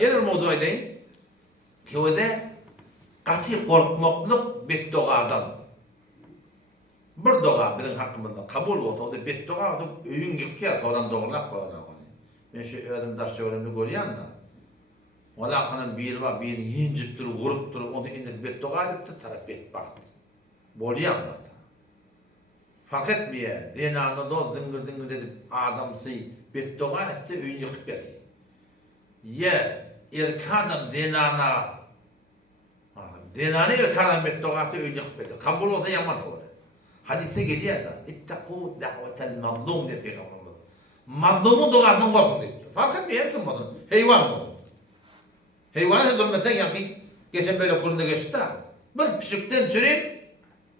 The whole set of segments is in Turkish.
Yine bir mevzu edeyim. Kevede katı korkmaklılık bedduadan. Bir dua bizim hakkımızda kabul oldu. O da beddua oldu. Öğün yıkıyor. Sonra doğrulak koyana. Ben şu öğrenim taşça öğrenimi görüyen de. Walakının bir var, bir yincip durup, vurup durup, onu indir beddua ediptir, taraf bet baktı. Bolyan da. Fark etmeye, zinanı da dıngır dıngır edip adamsı beddua etti, öğün yıkıp etti. Ye, erkanım zinana, zinanı erkanım beddua etti, öğün yıkıp etti. Kabul olsa yaman olur. Hadise geliyor da, ittakû da'vetel mazlum diye peygamberimiz. Mazlumun duasının korkun etti. Fark etmeye kim olsun? Heyvan mı? Heyvan edilmesen yakın. Geçen böyle kurunda geçti ha. Bir pişikten süreyim,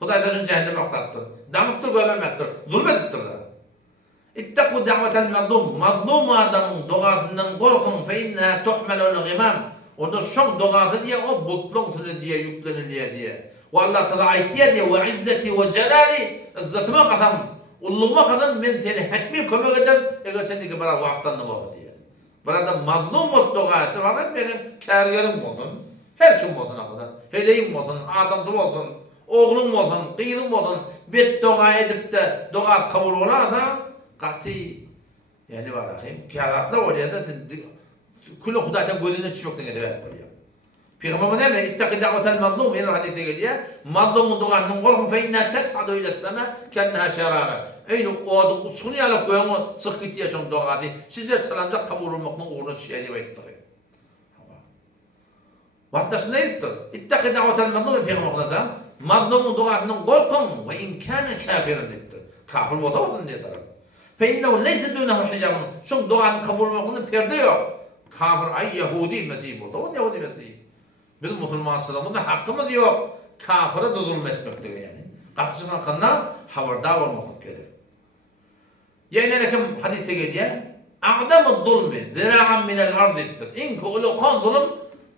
Hudayların cehennem aktarttır. Damıktır, görmemektir. Zulmettir da. İttakû da'vetel mazlum. Mazlum adamın duasından korkun fe inneha tuhmelul gimam. Onda şok duası diye o butlun diye yükleniliyor diye. Ve Allah Teala aytiye diye ve izzeti ve celali izzetime kasam. Ulluğuma kasam ben seni hetmi kömek eder. Eğer sendeki bana vaktan ne olur diye. Burada mazlum mutluğatı fakat benim kârgerim olsun. Her kim olsun akıda. Heleyim olsun, adamsız olsun, oğlum olsun, kıyırım olsun. Beddua edip de dua kabul olursa katı. Yani var akıyım. Kâratla oraya da kullu hudayten gözüne çişmekten edip oraya. Peygamber ne mi? İttaki da'vetel mazlum. Yine hadise geliyor. Mazlumun duanının korkun fe inna tes'adu ile sema kenneha şerara. Eyni o adam uçkunu yalıp koyan o sık gitti yaşam duadı. Sizler salamcak kabul olmakla uğruna şişeri ve ettiği. Vattaş ne ettir? İttaki da'vetel mazlum. Peygamber kılacağım. Mazlumun duanının korkun ve imkâne kafirin ettir. Kafir olsa diye taraf. Fe innehu leyse dûnehu hicabın. Şun duanın kabul olmakla perde yok. Kafir ay Yahudi Mesih oldu. O Yahudi Mesih. Biz Müslüman sıramızda hakkımız yok. Kafire de zulmetmektir yani. Kapısının hakkında haberdar olmak gerekir. Yine nekim hadise geliyor. A'damı zulmi zira'an minel ardittir. İnki ulukan zulüm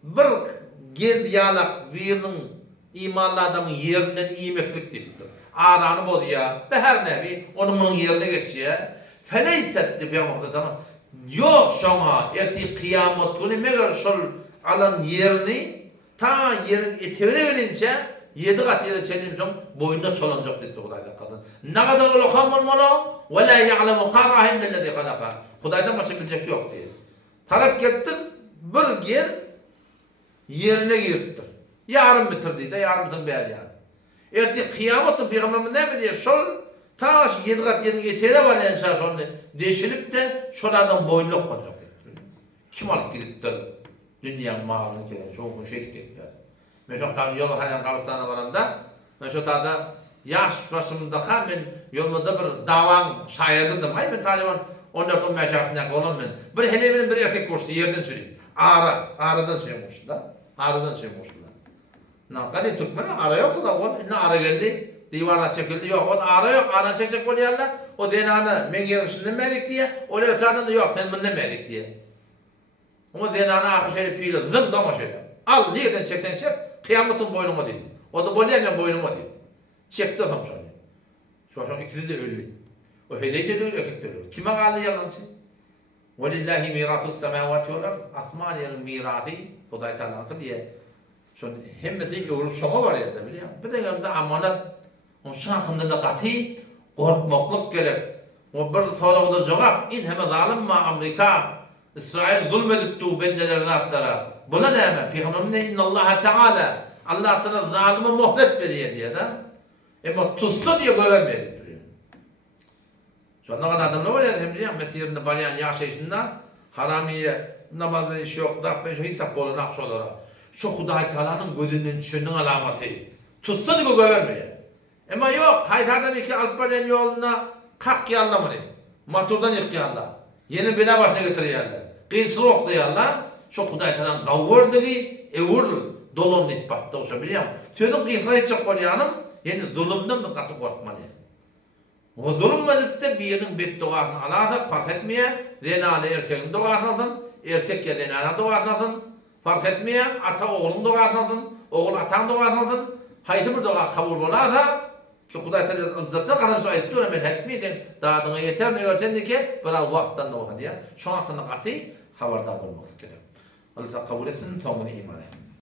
bir girdiyalak birinin imanlı adamın yerinden iyimeklik değildir. Aranı bozuyor ve her nevi onun yerine geçiyor. Feleysetti bir zaman. Yok şuna eti kıyamet günü meğer şol alan yerini ta yerin etevine gelince 7 kat yere çelim son boyunda çolanacak dedi Huday'da kadın. Ne kadar ulukan olmalı ve la ya'lemu qara'hum ellezî halaka. Huday'dan başka bilecek yok diye. Taraf gittin bir yer yerine girdi. Yarın bitirdi de yarın bitirdi yani. Eti kıyametin peygamberimiz ne mi diye şol ta 7 kat yerin etevine var yani şaşonlu deşilip de şuradan boynluk olacak dedi. Kim alıp gidiptir? Dünyanın malını kere, çoğun şey etkiler. Ben şu an yolu hayal kabristanına varamda, ben şu tada yaş başımda ben yolumda bir davan şayadıdım. Ay ben Taliban 14-15 yaşında olan ben. Bir hele benim bir erkek kursu yerden süreyim. Ağrıdan şeymişti da. Ağrıdan şeymişti da. Nakali Türkmen ara yoktu da o ne ara geldi. Divarda çekildi yok. O ara yok. Ara çekecek ol yerler. O denanı men yerimsinden medik diye. O kadın da yok. Sen bundan medik diye. O denanı ahı şöyle püyle zın dama şöyle. Al nereden çekten çek. Kıyametin boynuma dedi. O da bolya ben boynuma dedi. Çekti o tam şöyle. Şu an ikisi de ölü. O heleyde de ölü, erkek de ölü. Kime kaldı yalancı? وَلِلَّهِ مِيرَاثُ السَّمَاوَاتِ وَالْأَرْضِ Asmaniyel'in mirası Huday Teala'sı diye. Şu hemmesi yoğurup şoğa var ya da biliyor musun? Bir de yanımda amanet. Onun hakkında da katı korkmaklık gerek. O bir soruda da cevap. İn heme zalim ma Amerika. İsrail zulmediptu bendelerine atlara. Buna ne hemen? Peygamberim ne? İnnallâhe Teala. Allah Teala zalime muhlet veriyor diye de. Ama tuzlu diye gören verip duruyor. Şu anda kadar adam ne var ya? Mesirinde balayan yaş yaşında haramiye namazda iş yok. Dakbe şu hesap olun akşolara. Şu Huday Teala'nın gözünün düşündüğün alameti. Tuzlu diye gören veriyor. Ama yok. Haydar'dan iki Alperen yoluna kalk yanlamayı. Maturdan yık yanla. Yeni bile başına getiriyorlar. Kıyısılık diyorlar. Şu Huday Teala'nın kavurduğu evur dolun nitbatta olsa biliyor musun? Tüyünün kıyıkayı çok koruyanım. Yani zulümden mi katı korkmalı? O zulüm edip de birinin bedduasını alarsak fark etmeye, zenalı erkeğin duasınasın, erkek ya zenana duasınasın, fark etmeye, ata oğlun duasınasın, oğul atan duasınasın, haydi bir dua kabul olarsa, ki Huday Teala ızdırtına kadar ayet diyor, ben etmeydim, dağdığına yeter, ne ölçen de ki, biraz vakitten de oku diye, şu hakkında katı haberdar olmak gerek. Allah kabul etsin, tamamını iman etsin.